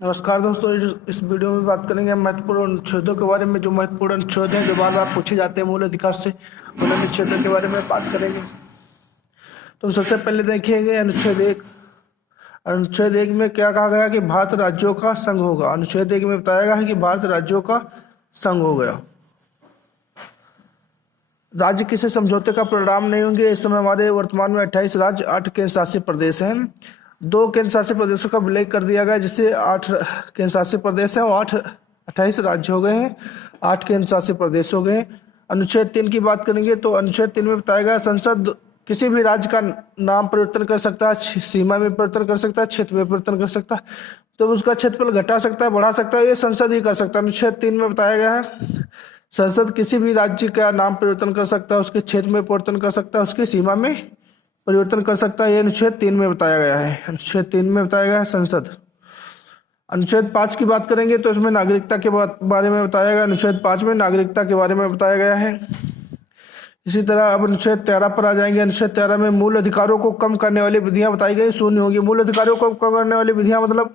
नमस्कार दोस्तों, इस वीडियो में बात करेंगे हम महत्वपूर्ण अनुच्छेदों के बारे में। जो महत्वपूर्ण अनुच्छेद हैं जो बार बार पूछे जाते हैं मूल अधिकार से, उन अनुच्छेदों के बारे में बात करेंगे। तो सबसे पहले देखेंगे अनुच्छेद एक। अनुच्छेद एक में क्या कहा गया कि भारत राज्यों का संघ होगा। अनुच्छेद एक में बताया गया है कि भारत राज्यों का संघ हो गया। राज्य किसी समझौते का परिणाम नहीं होंगे। इस समय हमारे वर्तमान में 28 राज्य, 8 केंद्र शासित प्रदेश हैं। 2 केंद्र शासित प्रदेशों का विलय कर दिया गया, जिससे 8 केंद्र शासित प्रदेश हैं और 28 राज्य हो गए हैं, 8 केंद्र शासित प्रदेश हो गए हैं। अनुच्छेद 3 की बात करेंगे तो अनुच्छेद 3 में बताया गया संसद किसी भी राज्य का नाम परिवर्तन कर सकता है, सीमा में परिवर्तन कर सकता है, क्षेत्र में परिवर्तन कर सकता है, तो उसका क्षेत्रफल घटा सकता है, बढ़ा सकता है, ये संसद ही कर सकता है। अनुच्छेद 3 में बताया गया है संसद किसी भी राज्य का नाम परिवर्तन कर सकता है, उसके क्षेत्र में परिवर्तन कर सकता है, उसकी सीमा में परिवर्तन कर सकता है। ये अनुच्छेद 3 में बताया गया है। अनुच्छेद 3 में बताया गया है संसद। अनुच्छेद 5 की बात करेंगे तो इसमें नागरिकता के बारे में बताया गया। अनुच्छेद 5 में नागरिकता के बारे में बताया गया है। इसी तरह अब अनुच्छेद 13 पर आ जाएंगे। अनुच्छेद 13 में मूल अधिकारों को कम करने वाली विधियां बताई गई, शून्य होगी। मूल अधिकारों को कम करने वाली विधियां मतलब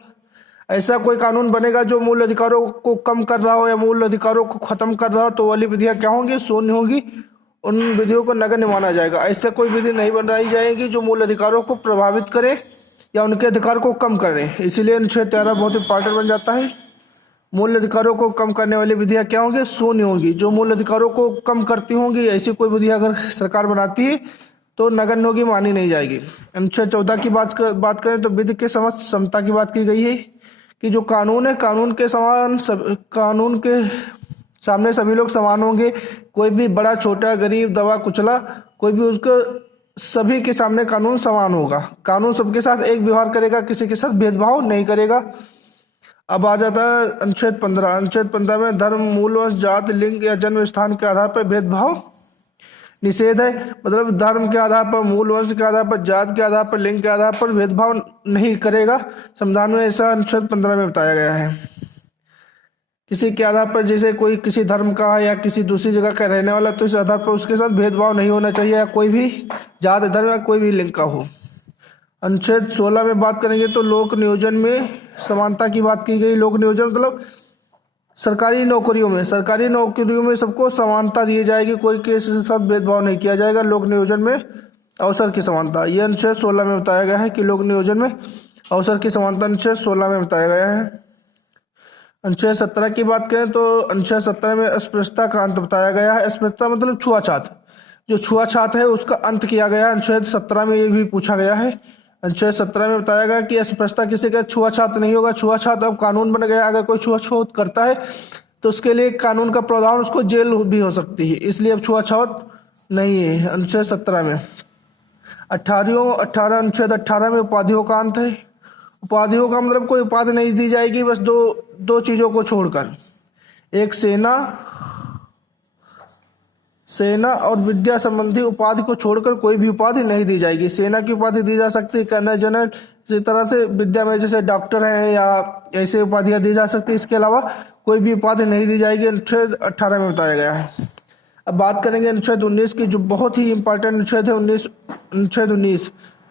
ऐसा कोई कानून बनेगा जो मूल अधिकारों को कम कर रहा हो या मूल अधिकारों को खत्म कर रहा हो, तो वाली विधियां क्या होंगी? शून्य होंगी। उन विधियों को नगण्य माना जाएगा। ऐसा कोई विधि नहीं बनाई जाएगी जो मूल अधिकारों को प्रभावित करे या उनके अधिकार को कम करे। इसीलिए अनुच्छेद 13 बहुत इंपॉर्टेंट बन जाता है। मूल अधिकारों को कम करने वाली विधियां क्या होंगी? शून्य होंगी। जो मूल अधिकारों को कम करती होंगी ऐसी कोई विधि अगर सरकार बनाती है तो नगण्य होगी, मानी नहीं जाएगी। अनुच्छेद 14 की बात करें तो विधि के समक्ष समता की बात की गई है कि जो कानून है, कानून के सामने सभी लोग समान होंगे। कोई भी बड़ा छोटा, गरीब, दबा कुचला, कोई भी उसको सभी के सामने कानून समान होगा। कानून सबके साथ एक व्यवहार करेगा, किसी के साथ भेदभाव नहीं करेगा। अब आ जाता है अनुच्छेद 15। अनुच्छेद 15 में धर्म, मूल, वंश, जाति, लिंग या जन्म स्थान के आधार पर भेदभाव निषेध है। मतलब धर्म के आधार पर, मूल, वंश के आधार पर, जाति के आधार पर, लिंग के आधार पर भेदभाव नहीं करेगा। संविधान में ऐसा अनुच्छेद 15 में बताया गया है। किसी के आधार पर, जैसे कोई किसी धर्म का है या किसी दूसरी जगह का रहने वाला, तो इस आधार पर उसके साथ भेदभाव नहीं होना चाहिए, या कोई भी जाति, धर्म या कोई भी लिंग का हो। अनुच्छेद 16 में बात करेंगे तो लोक नियोजन में समानता की बात की गई। लोक नियोजन मतलब सरकारी नौकरियों में सबको समानता दी जाएगी, कोई किसी के साथ भेदभाव नहीं किया जाएगा। लोक नियोजन में अवसर की समानता, यह अनुच्छेद 16 में बताया गया है कि लोक नियोजन में अवसर की समानता अनुच्छेद 16 में बताया गया है। अनुच्छेद 17 की बात करें तो अनुच्छेद 17 में अस्पृश्यता का अंत बताया गया है। अस्पृश्यता मतलब छुआछात, जो छुआछात है उसका अंत किया गया है। अनुच्छेद 17 में ये भी पूछा गया है। अनुच्छेद 17 में बताया गया कि अस्पृश्यता किसी का छुआछात नहीं होगा। छुआछात अब कानून बन गया, अगर कोई छुआछूत करता है तो उसके लिए कानून का प्रावधान, उसको जेल भी हो सकती है, इसलिए अब छुआछूत नहीं है अनुच्छेद 17 में। 18 अनुच्छेद 18 में उपाधियों का अंत है। उपाधियों का मतलब कोई उपाधि नहीं दी जाएगी, बस दो चीजों को छोड़कर, एक सेना और विद्या संबंधी उपाधि को छोड़कर कोई भी उपाधि नहीं दी जाएगी। सेना की उपाधि दी जा सकती है, कर्नल जनरल, इसी तरह से विद्या में जैसे डॉक्टर है या ऐसे उपाधियां दी जा सकती है। इसके अलावा कोई भी उपाधि नहीं दी जाएगी, अनुच्छेद 18 में बताया गया है। अब बात करेंगे अनुच्छेद 19 की, जो बहुत ही इंपॉर्टेंट अनुच्छेद है।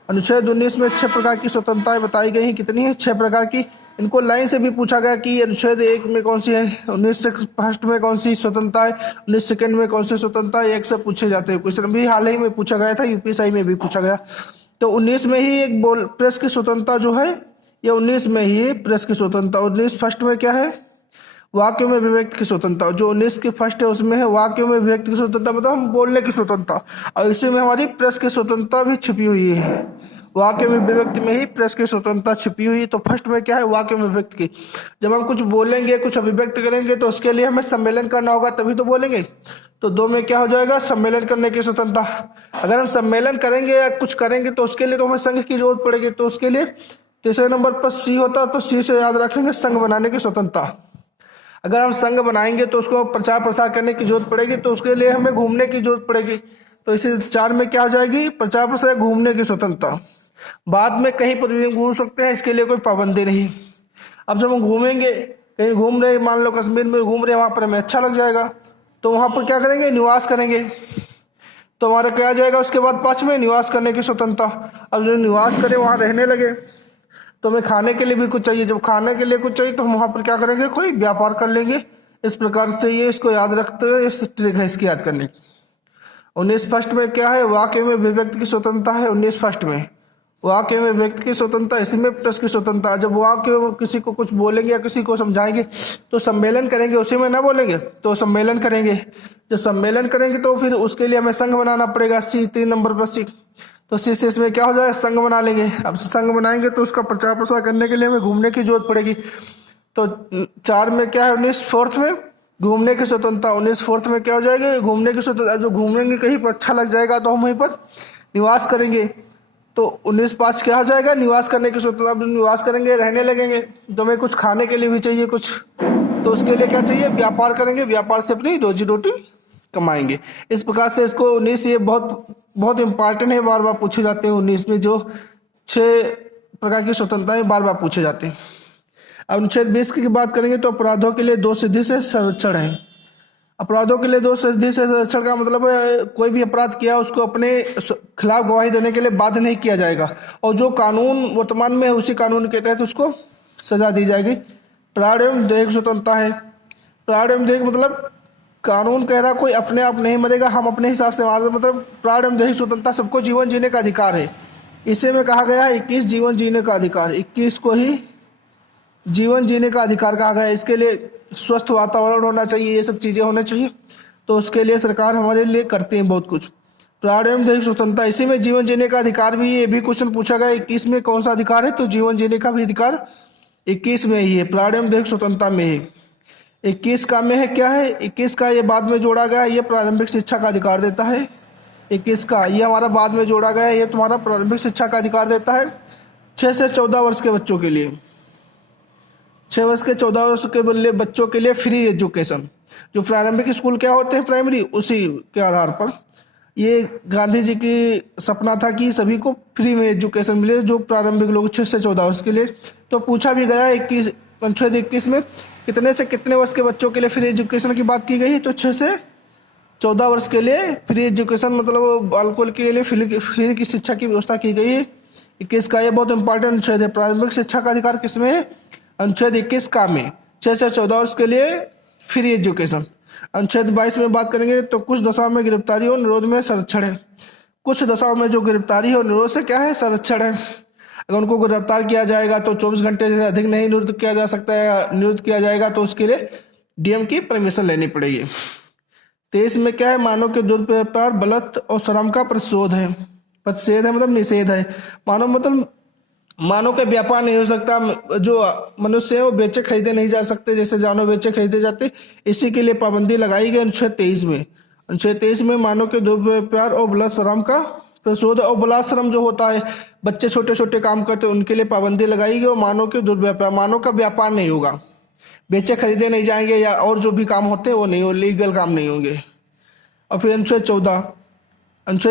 अनुच्छेद 19 में 6 प्रकार की स्वतंत्रताएं बताई गई हैं। कितनी है? 6 प्रकार की। इनको लाइन से भी पूछा गया कि अनुच्छेद 1 में कौन सी है, 19 फर्स्ट में कौन सी स्वतंत्रता है, 19 सेकंड में कौन सी स्वतंत्रता है, एक से पूछे जाते हैं। क्वेश्चन भी हाल ही में पूछा गया था, यूपीएससी में भी पूछा गया। तो 19 में ही एक प्रेस की स्वतंत्रता जो है, ये 19 में ही प्रेस की स्वतंत्रता। 19 फर्स्ट में क्या है? वाक्यों में अभिव्यक्ति की स्वतंत्रता। जो 19 की फर्स्ट है उसमें है वाक्यों में अभिव्यक्ति की स्वतंत्रता, मतलब हम बोलने की स्वतंत्रता, और इसी में हमारी प्रेस की स्वतंत्रता भी छिपी हुई है। वाक्य में अभिव्यक्ति में ही प्रेस की स्वतंत्रता छिपी हुई। तो फर्स्ट में क्या है? वाक्य में अभिव्यक्ति की। जब हम कुछ बोलेंगे, कुछ अभिव्यक्त करेंगे, तो उसके लिए हमें सम्मेलन करना होगा, तभी तो बोलेंगे। तो 2 में क्या हो जाएगा? सम्मेलन करने की स्वतंत्रता। अगर हम सम्मेलन करेंगे या कुछ करेंगे तो उसके लिए तो हमें संघ की जरूरत पड़ेगी, तो उसके लिए तीसरे नंबर पर सी होता, तो सी से याद रखेंगे संघ बनाने की स्वतंत्रता। अगर हम संघ बनाएंगे तो उसको प्रचार प्रसार करने की जरूरत पड़ेगी, तो उसके लिए हमें घूमने की जरूरत पड़ेगी। तो इसी 4 में क्या हो जाएगी? प्रचार प्रसार, घूमने की स्वतंत्रता। बाद में कहीं पर भी घूम सकते हैं, इसके लिए कोई पाबंदी नहीं। अब जब हम घूमेंगे, कहीं घूम रहे, मान लो कश्मीर में घूम रहे, वहां पर हमें अच्छा लग जाएगा, तो वहां पर क्या करेंगे? निवास करेंगे। तो हमारा क्या आ जाएगा उसके बाद? 5 में निवास करने की स्वतंत्रता। अब जो निवास करे, वहां रहने लगे, तो हमें खाने के लिए भी कुछ चाहिए। जब खाने के लिए कुछ चाहिए तो हम वहाँ पर क्या करेंगे, कोई व्यापार कर लेंगे। इस प्रकार से ये इसको याद रखते हुए इस ट्रिक है इसकी याद करने की। 19 फर्स्ट में क्या है, वाक्य में अभिव्यक्ति की स्वतंत्रता है। 19 फर्स्ट में वाक्य में व्यक्ति की स्वतंत्रता, इसमें प्रेस की स्वतंत्रता। जब वाक्य किसी को कुछ बोलेंगे या किसी को समझाएंगे तो सम्मेलन करेंगे, उसी में ना बोलेंगे तो सम्मेलन करेंगे। जब सम्मेलन करेंगे तो फिर उसके लिए हमें संघ बनाना पड़ेगा। सी 3 नंबर पर सी, तो सी से इसमें क्या हो जाएगा, संघ बना लेंगे। अब संघ बनाएंगे तो उसका प्रचार प्रसार करने के लिए हमें घूमने की जरूरत पड़ेगी। तो 4 में क्या है, 19 फोर्थ में घूमने की स्वतंत्रता। 19 फोर्थ में क्या हो जाएगा, घूमने की स्वतंत्रता। जो घूमेंगे कहीं पर अच्छा लग जाएगा तो हम वहीं पर निवास करेंगे। तो 19/5 क्या हो जाएगा, निवास करने की स्वतंत्रता। निवास करेंगे, रहने लगेंगे, तो हमें कुछ खाने के लिए भी चाहिए कुछ, तो उसके लिए क्या चाहिए, व्यापार करेंगे, व्यापार से अपनी रोजी रोटी कमाएंगे। इस प्रकार से इसको 19 ये बहुत बहुत इंपॉर्टेंट है, बार बार पूछे जाते हैं। 19 में जो 6 प्रकार की स्वतंत्रताएं बार बार पूछे जाते हैं। अब अनुच्छेद 20 की बात करेंगे तो अपराधों के लिए 2 सिद्धि से संरक्षण है। अपराधों के लिए 2 सिद्धि से संरक्षण का मतलब है कोई भी अपराध किया उसको अपने खिलाफ गवाही देने के लिए बाध्य नहीं किया जाएगा, और जो कानून वर्तमान में है उसी कानून के तहत उसको सजा दी जाएगी। प्राण एवं दैहिक स्वतंत्रता है। प्राण एवं दैहिक मतलब कानून कह रहा कोई अपने आप नहीं मरेगा, हम अपने हिसाब से मार, मतलब प्राण एवं दैहिक स्वतंत्रता, सबको जीवन जीने का अधिकार है। इसे में कहा गया है 21 जीवन जीने का अधिकार, 21 को ही जीवन जीने का अधिकार कहा गया है। इसके लिए स्वस्थ वातावरण होना चाहिए, ये सब चीज़ें होनी चाहिए, तो उसके लिए सरकार हमारे लिए करती है बहुत कुछ। प्राण एवं दैहिक स्वतंत्रता, इसी में जीवन जीने का अधिकार भी, ये भी क्वेश्चन पूछा गया 21 में कौन सा अधिकार है, तो जीवन जीने का भी अधिकार 21 में ही है, प्राण एवं दैहिक स्वतंत्रता में है। 21 का में है क्या है, 21 का ये बाद में जोड़ा गया है, ये प्रारंभिक शिक्षा का अधिकार देता है। 21 का ये हमारा बाद में जोड़ा गया है, ये तुम्हारा प्रारंभिक शिक्षा का अधिकार देता है 6 से 14 वर्ष के बच्चों के लिए। 6 वर्ष के 14 वर्ष के बच्चों के लिए फ्री एजुकेशन। जो प्रारंभिक स्कूल क्या होते हैं, प्राइमरी, उसी के आधार पर ये गांधी जी की सपना था कि सभी को फ्री में एजुकेशन मिले, जो प्रारंभिक लोग 6 से 14 वर्ष के लिए। तो पूछा भी गया 21 21 में कितने से कितने वर्ष के बच्चों के लिए फ्री एजुकेशन की बात की गई है, तो 6 से 14 वर्ष के लिए फ्री एजुकेशन, मतलब बालकों के लिए फ्री की शिक्षा की व्यवस्था की गई है। 21 का ये बहुत इंपॉर्टेंट अनुच्छेद है। प्रारंभिक शिक्षा का अधिकार किसमें है, अनुच्छेद 21 का में 6 से 14 वर्ष के लिए फ्री एजुकेशन। अनुच्छेद 22 में बात करेंगे तो कुछ दशाओं में गिरफ्तारी और निरोध में संरक्षण है। कुछ दशाओं में जो गिरफ्तारी और निरोध से क्या है, संरक्षण है। अगर उनको गिरफ्तार किया जाएगा तो 24 घंटे से अधिक नहीं निरुद्ध किया जा सकता है, निरुद्ध किया जाएगा तो उसके लिए डीएम की परमिशन लेनी पड़ेगी। 23 में क्या है, मानव के दुर्व्यापार, बलत और श्रम का प्रतिषेध है। प्रतिषेध है मतलब निषेध है। मानव मतलब मानव का व्यापार नहीं हो सकता, जो मनुष्य है वो बेचे खरीदे नहीं जा सकते, जैसे जानवर बेचे खरीदे जाते, इसी के लिए पाबंदी लगाई गई अनुच्छेद 23 में। अनुच्छेद 23 में मानव के दुर्व्यापार और बलात्श्रम का प्रतिषेध, और बलात्श्रम जो होता है, बच्चे छोटे छोटे काम करते हैं, उनके लिए पाबंदी लगाई गई। और मानव के दुर्व्यापार, मानव का व्यापार नहीं होगा, बेचे खरीदे नहीं जाएंगे, या और जो भी काम होते हैं वो नहीं हो, लीगल काम नहीं होंगे। और फिर अनुच्छेद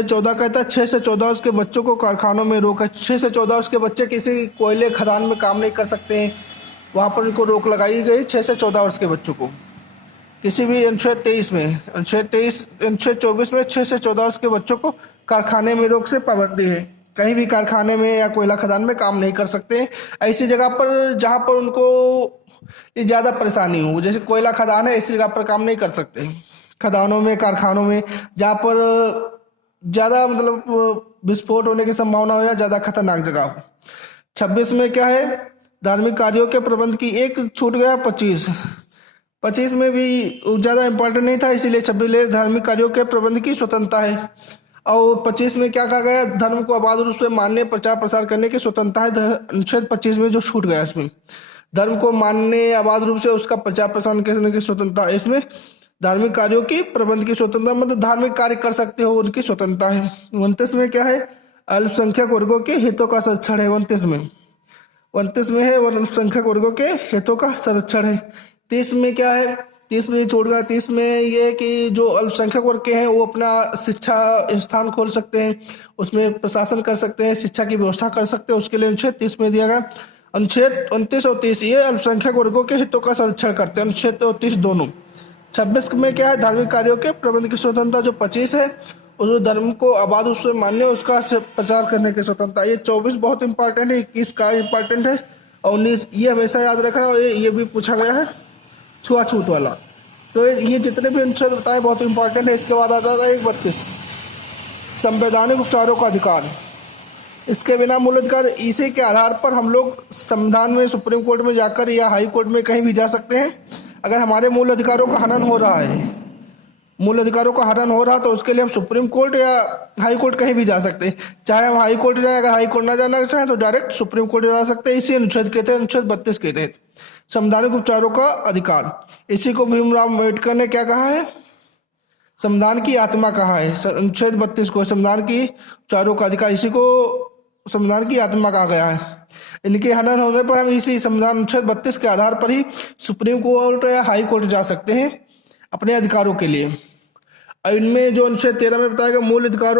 14 कहता है 6 से 14 वर्ष के बच्चों को कारखानों में रोक है। 6 से 14 वर्ष के बच्चे किसी कोयले खदान में काम नहीं कर सकते हैं, वहाँ पर उनको रोक लगाई गई 6 से 14 वर्ष के बच्चों को। किसी भी अनुच्छेद 23 में, अनुच्छेद 24 में 6 से 14 वर्ष के बच्चों को कारखाने में रोक से पाबंदी है, कहीं भी कारखाने में या कोयला खदान में काम नहीं कर सकते हैं। ऐसी जगह पर जहाँ पर उनको ज़्यादा परेशानी हो, जैसे कोयला खदान है, ऐसी जगह पर काम नहीं कर सकते। खदानों में, कारखानों में, जहाँ पर ज़्यादा मतलब विस्फोट होने की संभावना हो या ज़्यादा खतरनाक जगह हो। 26 में क्या है, धार्मिक कार्यों के प्रबंध की एक छूट गया 25 में भी ज़्यादा इंपॉर्टेंट नहीं था, इसीलिए 26 धार्मिक कार्यों के प्रबंध की स्वतंत्रता है। और 25 में क्या कहा गया, धर्म को अबाध रूप से मानने, प्रचार प्रसार करने की स्वतंत्रता है। अनुच्छेद 25 में जो छूट गया, इसमें धर्म को मानने, अबाध रूप से उसका प्रचार प्रसार करने की स्वतंत्रता, इसमें धार्मिक कार्यों की प्रबंध की स्वतंत्रता, मतलब धार्मिक कार्य कर सकते हो, उनकी स्वतंत्रता है। 29 में क्या है, अल्पसंख्यक वर्गों के हितों का संरक्षण है। 29 में है और अल्पसंख्यक वर्गों के हितों का संरक्षण है। 30 में क्या है, 30 में छोड़ गया। 30 में ये कि जो अल्पसंख्यक वर्ग के हैं वो अपना शिक्षा स्थान खोल सकते हैं, उसमें प्रशासन कर सकते हैं, शिक्षा की व्यवस्था कर सकते हैं, उसके लिए अनुच्छेद 30 में दिया गया। अनुच्छेद 29 और 30 ये अल्पसंख्यक वर्गों के हितों का संरक्षण करते हैं, अनुच्छेद 30 दोनों। 26 में क्या है, धार्मिक कार्यों के प्रबंध की स्वतंत्रता, जो 25 है उस धर्म को आबाद उससे मानने उसका प्रचार करने की स्वतंत्रता। ये 24 बहुत इंपॉर्टेंट है, 21 का इंपॉर्टेंट है और 19 ये हमेशा याद रखना। और ये भी पूछा गया है छुआछूत वाला। तो ये जितने भी अनुच्छेद बताए बहुत इंपॉर्टेंट है। इसके बाद आ जाता है 31 संवैधानिक उपचारों का अधिकार। इसके बिना मूल अधिकार, इसी के आधार पर हम लोग संविधान में, सुप्रीम कोर्ट में जाकर या हाई कोर्ट में कहीं भी जा सकते हैं। अगर हमारे मूल अधिकारों का हनन हो रहा है, मूल अधिकारों का हनन हो रहा तो उसके लिए हम सुप्रीम कोर्ट या हाई कोर्ट कहीं भी जा सकते हैं। चाहे हम हाई कोर्ट जाए, अगर हाई कोर्ट ना जाना चाहें तो डायरेक्ट सुप्रीम कोर्ट जा सकते हैं। इसी अनुच्छेद के तहत, अनुच्छेद 32 के तहत संवैधानिक उपचारों का अधिकार। इसी को भीमराव अम्बेडकर ने क्या कहा है? संविधान की आत्मा कहा है। अनुच्छेद 32 को संविधान की उपचारों का अधिकार, इसी को संविधान की आत्मा कहा गया है। इनके हनन होने पर हम इसी संविधान अनुच्छेद 32 के आधार पर ही सुप्रीम कोर्ट या हाई कोर्ट जा सकते हैं अपने अधिकारों के लिए। इनमें जो अनुच्छेद 13 में बताया गया मूल अधिकारों